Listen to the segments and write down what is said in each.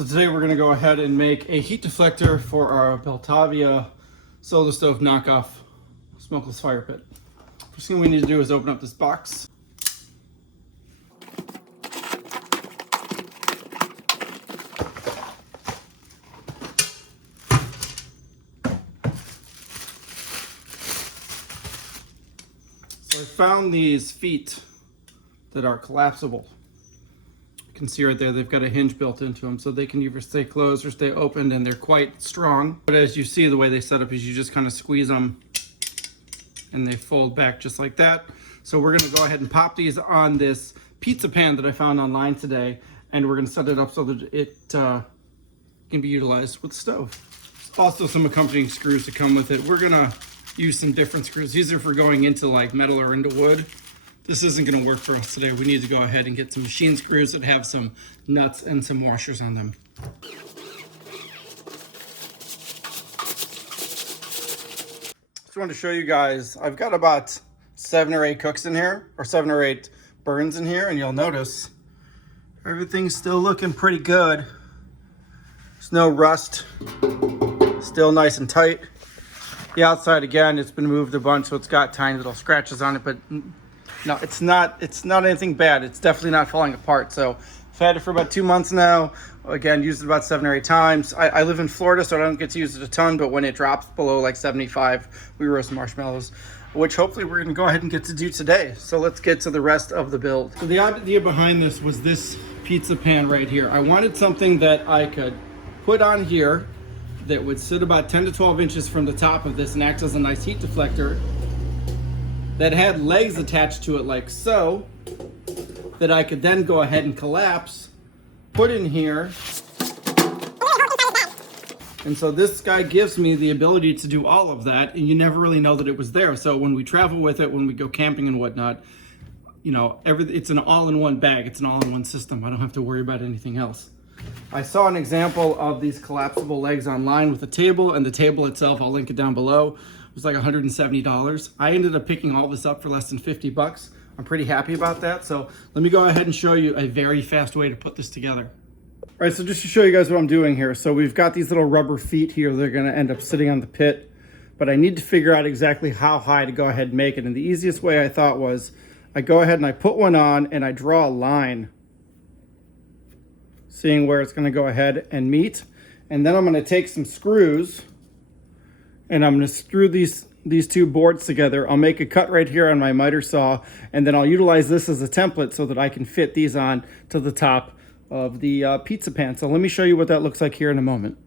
So today we're going to go ahead and make a heat deflector for our Belavi-Solo stove knockoff Smokeless Firepit. First thing we need to do is open up this box. So I found these feet that are collapsible. You can see right there, they've got a hinge built into them, so they can either stay closed or stay opened, and they're quite strong. But as you see, the way they set up is you just kind of squeeze them and they fold back just like that. So we're gonna go ahead and pop these on this pizza pan that I found online today, and we're gonna set it up so that it can be utilized with the stove. Also some accompanying screws to come with it. We're gonna use some different screws. These are for going into like metal or into wood. This isn't going to work for us today. We need to go ahead and get some machine screws that have some nuts and some washers on them. Just wanted to show you guys, I've got about 7 or 8 cooks in here, or 7 or 8 burns in here, and you'll notice everything's still looking pretty good. There's no rust, still nice and tight. The outside, again, it's been moved a bunch, so it's got tiny little scratches on it, but no, it's not anything bad. It's definitely not falling apart. So I've had it for about 2 months now. Again, used it about 7 or 8 times. I live in Florida, so I don't get to use it a ton, but when it drops below like 75, we roast marshmallows, which hopefully we're gonna go ahead and get to do today. So let's get to the rest of the build. So the idea behind this was this pizza pan right here. I wanted something that I could put on here that would sit about 10 to 12 inches from the top of this and act as a nice heat deflector, that had legs attached to it like so, that I could then go ahead and collapse, put in here. And so this guy gives me the ability to do all of that, and you never really know that it was there. So when we travel with it, when we go camping and whatnot, you know, it's an all-in-one bag. It's an all-in-one system. I don't have to worry about anything else. I saw an example of these collapsible legs online with a table, and the table itself, I'll link it down below, was like $170. I ended up picking all this up for less than 50 bucks. I'm pretty happy about that. So let me go ahead and show you a very fast way to put this together. All right, so just to show you guys what I'm doing here. So we've got these little rubber feet here. They're gonna end up sitting on the pit, but I need to figure out exactly how high to go ahead and make it. And the easiest way I thought was I go ahead and I put one on and I draw a line, seeing where it's gonna go ahead and meet. And then I'm gonna take some screws and I'm gonna screw these 2 boards together. I'll make a cut right here on my miter saw, and then I'll utilize this as a template so that I can fit these on to the top of the pizza pan. So let me show you what that looks like here in a moment.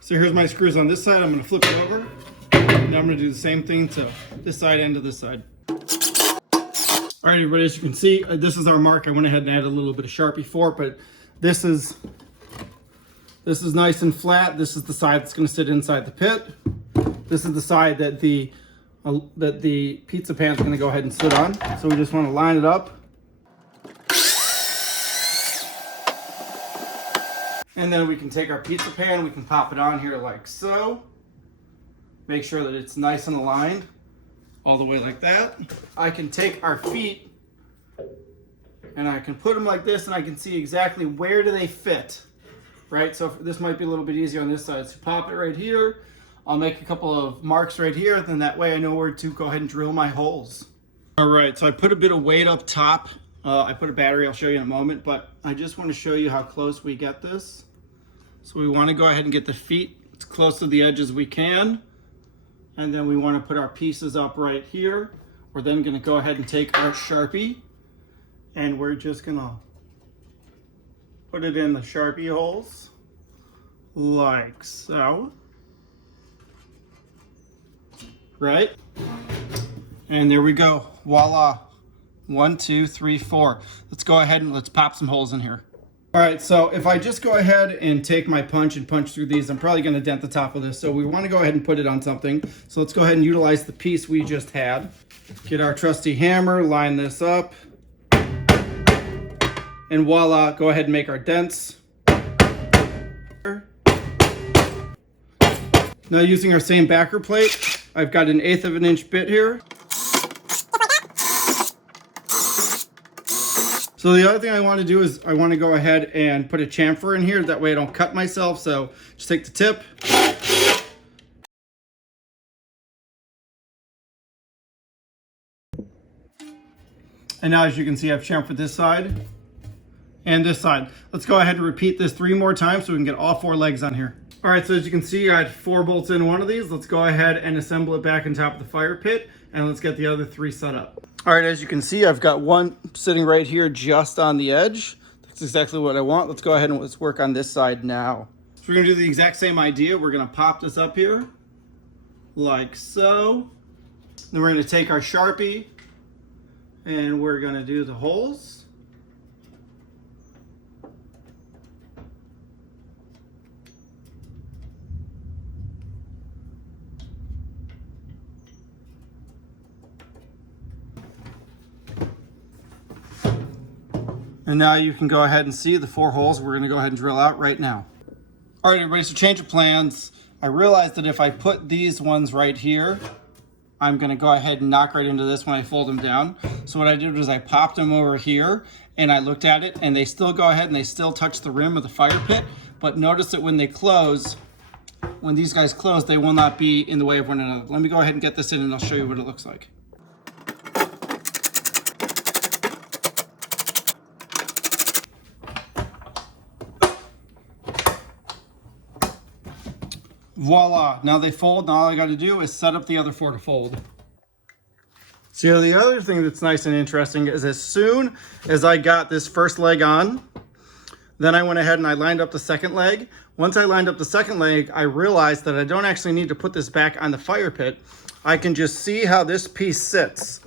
So here's my screws on this side. I'm gonna flip it over, and I'm gonna do the same thing to this side and to this side. All right, everybody, as you can see, this is our mark. I went ahead and added a little bit of Sharpie for it, but this is nice and flat. This is the side that's going to sit inside the pit. This is the side that the pizza pan is going to go ahead and sit on. So we just want to line it up. And then we can take our pizza pan, we can pop it on here like so. Make sure that it's nice and aligned all the way like that. I can take our feet and I can put them like this, and I can see exactly where do they fit. Right, so this might be a little bit easier on this side. So pop it right here. I'll make a couple of marks right here, then that way I know where to go ahead and drill my holes. All right, so I put a bit of weight up top. I put a battery, I'll show you in a moment, but I just want to show you how close we get this. So we want to go ahead and get the feet as close to the edge as we can. And then we want to put our pieces up right here. We're then going to go ahead and take our Sharpie, and we're just going to put it in the Sharpie holes, like so. Right? And there we go. Voila. 1, 2, 3, 4. Let's go ahead and let's pop some holes in here. All right, so if I just go ahead and take my punch and punch through these, I'm probably gonna dent the top of this. So we wanna go ahead and put it on something. So let's go ahead and utilize the piece we just had. Get our trusty hammer, line this up. And voila, go ahead and make our dents. Now using our same backer plate, I've got an 1/8 of an inch bit here. So So the other thing I want to do is I want to go ahead and put a chamfer in here. That way I don't cut myself. So just take the tip. And now as you can see, I've chamfered this side and this side. Let's go ahead and repeat this 3 more times so we can get all 4 legs on here. All right, so as you can see, I had 4 bolts in one of these. Let's go ahead and assemble it back on top of the fire pit, and let's get the other 3 set up. All right, as you can see, I've got one sitting right here just on the edge. That's exactly what I want. Let's go ahead and let's work on this side now. So we're gonna do the exact same idea. We're gonna pop this up here, like so. Then we're gonna take our Sharpie, and we're gonna do the holes. And now you can go ahead and see the 4 holes we're gonna go ahead and drill out right now. All right, everybody, so change of plans. I realized that if I put these ones right here, I'm gonna go ahead and knock right into this when I fold them down. So what I did was I popped them over here and I looked at it, and they still go ahead and they still touch the rim of the fire pit. But notice that when they close, when these guys close, they will not be in the way of one another. Let me go ahead and get this in and I'll show you what it looks like. Voila, now they fold. Now all I got to do is set up the other 4 to fold. So the other thing that's nice and interesting is as soon as I got this first leg on, then I went ahead and I lined up the second leg. Once I lined up the second leg, I realized that I don't actually need to put this back on the fire pit. I can just see how this piece sits,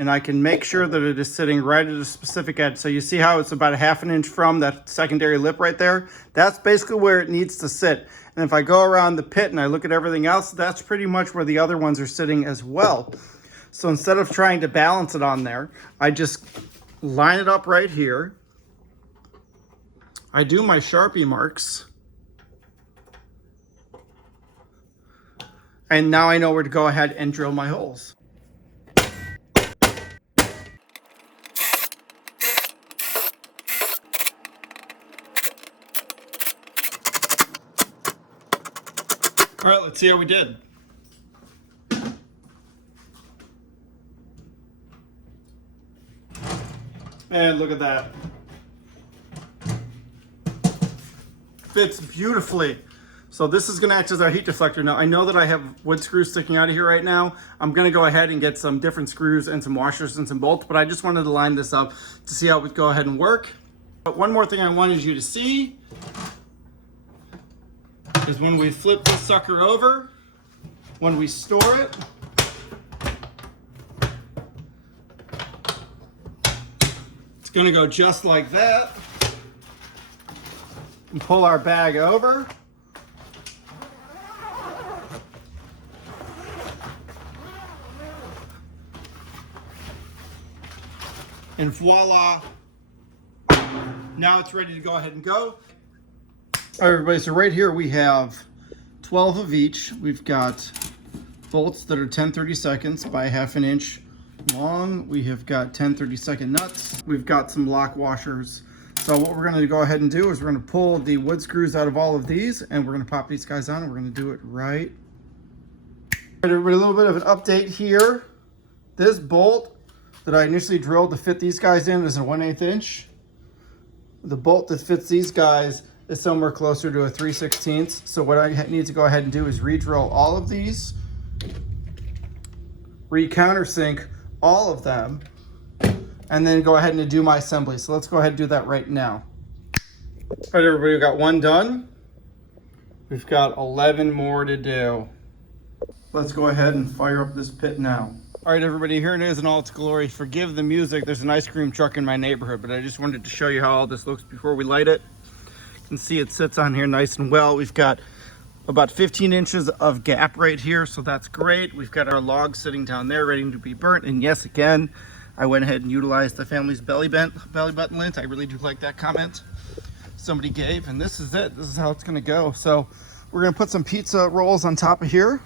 and I can make sure that it is sitting right at a specific edge. So you see how it's about a 1/2 inch from that secondary lip right there? That's basically where it needs to sit. And if I go around the pit and I look at everything else, that's pretty much where the other ones are sitting as well. So instead of trying to balance it on there, I just line it up right here. I do my Sharpie marks. And now I know where to go ahead and drill my holes. All right, let's see how we did. And look at that. Fits beautifully. So this is gonna act as our heat deflector. Now I know that I have wood screws sticking out of here right now. I'm gonna go ahead and get some different screws and some washers and some bolts, but I just wanted to line this up to see how it would go ahead and work. But one more thing I wanted you to see is when we flip this sucker over, when we store it, it's gonna go just like that. And pull our bag over. And voila, now it's ready to go ahead and go. All right, everybody, so right here we have 12 of each. We've got bolts that are 10/32 by 1/2 inch long. We have got 10/32 nuts. We've got some lock washers. So what we're gonna go ahead and do is we're gonna pull the wood screws out of all of these, and we're gonna pop these guys on, and we're gonna do it right. All right, everybody, a little bit of an update here. This bolt that I initially drilled to fit these guys in is a 1/8 inch. The bolt that fits these guys is somewhere closer to a 3/16. So what I need to go ahead and do is re-drill all of these, re-countersink all of them, and then go ahead and do my assembly. So let's go ahead and do that right now. All right, everybody, we got 1 done. We've got 11 more to do. Let's go ahead and fire up this pit now. All right, everybody, here it is in all its glory. Forgive the music. There's an ice cream truck in my neighborhood, but I just wanted to show you how all this looks before we light it. You can see it sits on here nice and well. We've got about 15 inches of gap right here, so that's great. We've got our log sitting down there ready to be burnt. And yes, again, I went ahead and utilized the family's belly button lint. I really do like that comment somebody gave, and this is it. This is how it's gonna go. So we're gonna put some pizza rolls on top of here,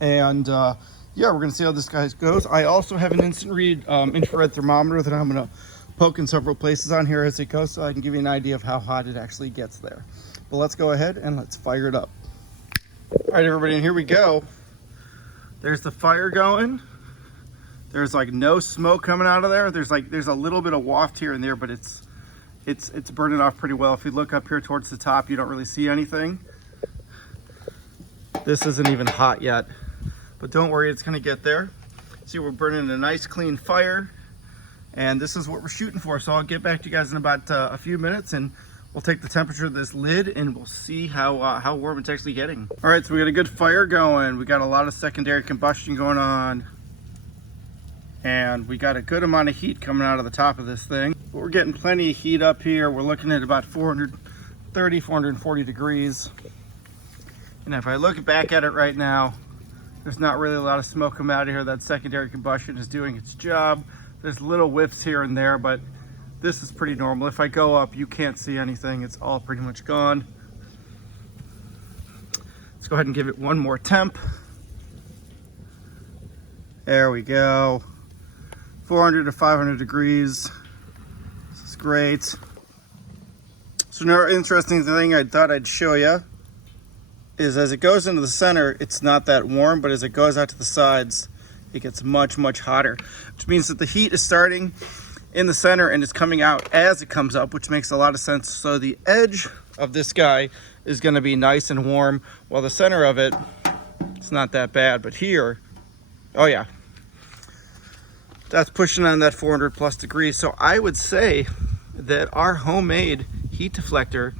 and yeah, we're gonna see how this guy goes. I also have an instant read infrared thermometer that I'm gonna poking several places on here as it goes so I can give you an idea of how hot it actually gets there. But let's go ahead and let's fire it up. All right, everybody, and here we go. There's the fire going. There's like no smoke coming out of there. There's a little bit of waft here and there, but it's burning off pretty well. If you look up here towards the top, you don't really see anything. This isn't even hot yet, but don't worry, it's gonna get there. See, we're burning a nice clean fire, and this is what we're shooting for. So I'll get back to you guys in about a few minutes, and we'll take the temperature of this lid and we'll see how warm it's actually getting. All right, so we got a good fire going. We got a lot of secondary combustion going on, and we got a good amount of heat coming out of the top of this thing. But we're getting plenty of heat up here. We're looking at about 430, 440 degrees. And if I look back at it right now, there's not really a lot of smoke coming out of here. That secondary combustion is doing its job. There's little whiffs here and there, but this is pretty normal. If I go up, you can't see anything. It's all pretty much gone. Let's go ahead and give it one more temp. There we go. 400 to 500 degrees. This is great. So another interesting thing I thought I'd show you is as it goes into the center, it's not that warm, but as it goes out to the sides, it gets much, much hotter, which means that the heat is starting in the center and it's coming out as it comes up, which makes a lot of sense. So the edge of this guy is gonna be nice and warm, while the center of it, it's not that bad. But here, oh yeah, that's pushing on that 400 plus degrees. So I would say that our homemade heat deflector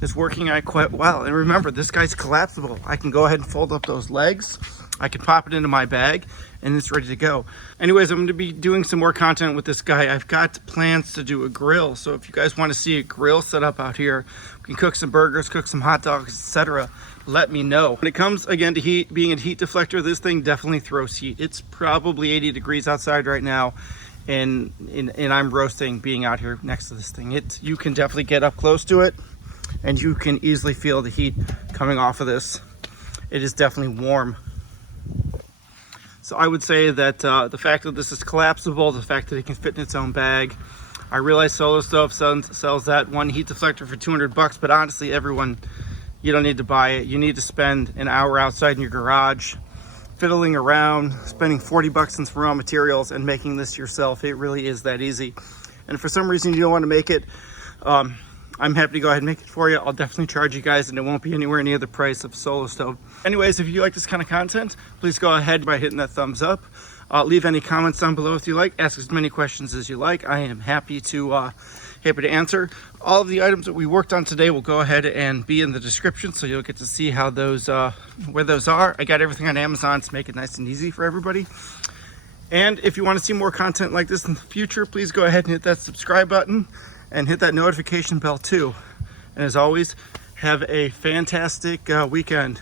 is working out quite well. And remember, this guy's collapsible. I can go ahead and fold up those legs. I can pop it into my bag and it's ready to go. Anyways, I'm gonna be doing some more content with this guy. I've got plans to do a grill. So if you guys wanna see a grill set up out here, we can cook some burgers, cook some hot dogs, etc. Let me know. When it comes again to heat, being a heat deflector, this thing definitely throws heat. It's probably 80 degrees outside right now, and I'm roasting being out here next to this thing. You can definitely get up close to it and you can easily feel the heat coming off of this. It is definitely warm. So I would say that the fact that this is collapsible, the fact that it can fit in its own bag. I realize Solo Stove sells that one heat deflector for 200 bucks, but honestly, everyone, you don't need to buy it. You need to spend an hour outside in your garage, fiddling around, spending 40 bucks on some raw materials and making this yourself. It really is that easy. And if for some reason you don't want to make it, I'm happy to go ahead and make it for you. I'll definitely charge you guys, and it won't be anywhere near the price of Solo Stove. Anyways, if you like this kind of content, please go ahead by hitting that thumbs up. Leave any comments down below if you like. Ask as many questions as you like. I am happy to answer. All of the items that we worked on today will go ahead and be in the description, so you'll get to see how those where those are. I got everything on Amazon to make it nice and easy for everybody. And if you want to see more content like this in the future, please go ahead and hit that subscribe button and hit that notification bell too. And as always, have a fantastic weekend.